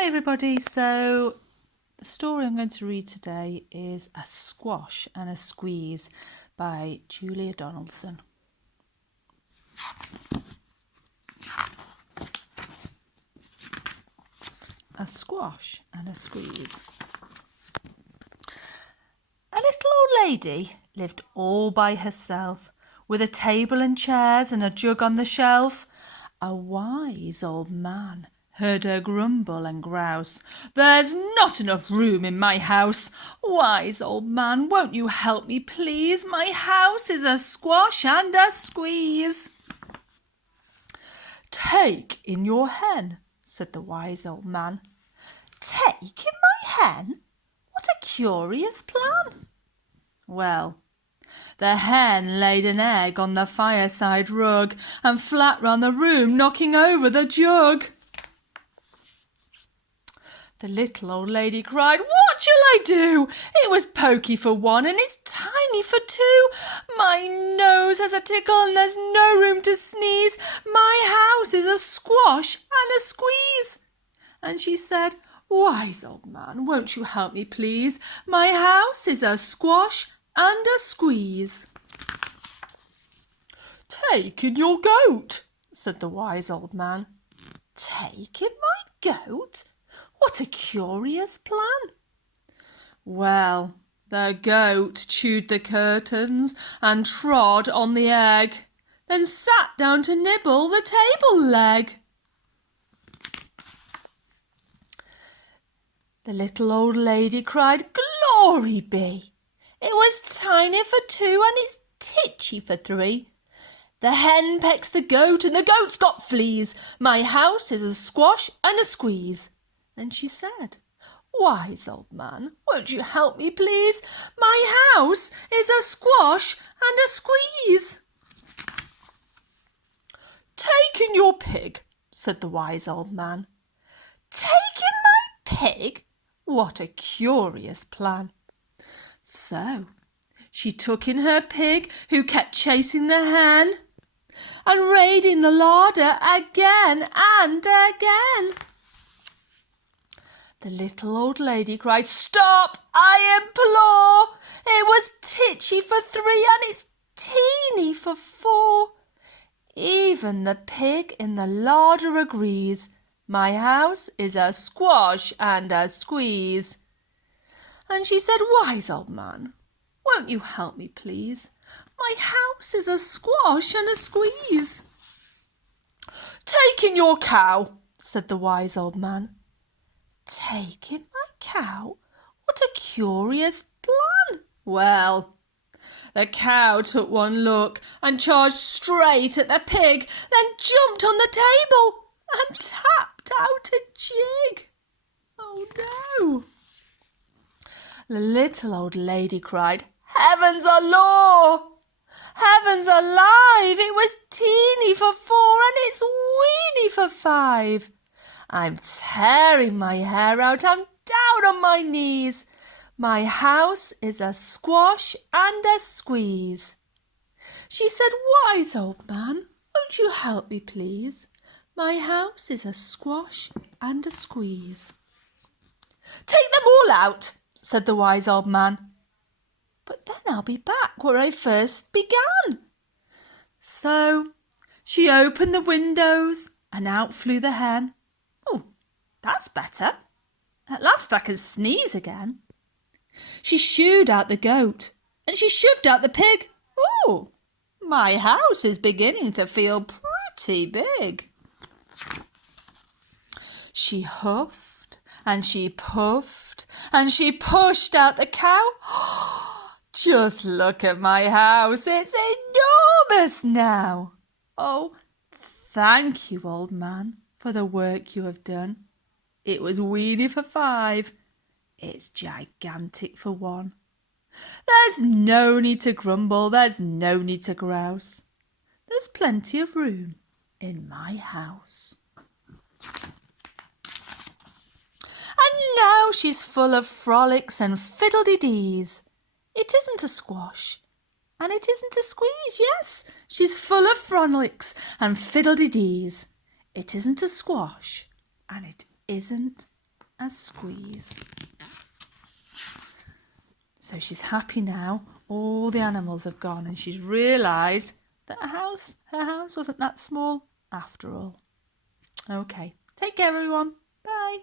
Hi everybody, so the story I'm going to read today is A Squash and a Squeeze by Julia Donaldson. A Squash and a Squeeze. A little old lady lived all by herself, with a table and chairs and a jug on the shelf. A wise old man heard her grumble and grouse. "There's not enough room in my house. Wise old man, won't you help me, please? My house is a squash and a squeeze." "Take in your hen," said the wise old man. "Take in my hen? What a curious plan." Well, the hen laid an egg on the fireside rug and flat round the room, knocking over the jug. The little old lady cried, "What shall I do? It was pokey for one and it's tiny for two. My nose has a tickle and there's no room to sneeze. My house is a squash and a squeeze." And she said, "Wise old man, won't you help me, please? My house is a squash and a squeeze." "Take in your goat," said the wise old man. "Take in my goat? What a curious plan." Well, the goat chewed the curtains and trod on the egg, then sat down to nibble the table leg. The little old lady cried, "Glory be! It was tiny for two and it's titchy for three. The hen pecks the goat and the goat's got fleas. My house is a squash and a squeeze." And she said, "Wise old man, won't you help me, please? My house is a squash and a squeeze." "Take in your pig," said the wise old man. "Take in my pig? What a curious plan." So she took in her pig, who kept chasing the hen and raiding the larder again and again. The little old lady cried, "Stop, I implore! It was titchy for three and it's teeny for four. Even the pig in the larder agrees. My house is a squash and a squeeze." And she said, "Wise old man, won't you help me, please? My house is a squash and a squeeze." "Take in your cow," said the wise old man. "Take in my cow? What a curious plan." Well, the cow took one look and charged straight at the pig, then jumped on the table and tapped out a jig. Oh no! The little old lady cried, "Heavens alaw! Heavens alive! It was teeny for four and it's weeny for five. I'm tearing my hair out. I'm down on my knees. My house is a squash and a squeeze." She said, "Wise old man, won't you help me, please? My house is a squash and a squeeze." "Take them all out," said the wise old man. "But then I'll be back where I first began." So she opened the windows and out flew the hen. "Oh, that's better. At last I can sneeze again." She shooed out the goat and she shoved out the pig. "Oh, my house is beginning to feel pretty big." She huffed and she puffed and she pushed out the cow. "Just look at my house. It's enormous now." "Oh, thank you, old man, for the work you have done. It was weeny for five. It's gigantic for one. There's no need to grumble. There's no need to grouse. There's plenty of room in my house." And now she's full of frolics and fiddle-de-dees. It isn't a squash and it isn't a squeeze. Yes, she's full of frolics and fiddle-de-dees. It isn't a squash and it isn't a squeeze. So she's happy now. All the animals have gone and she's realised that her house wasn't that small after all. Okay, take care everyone. Bye.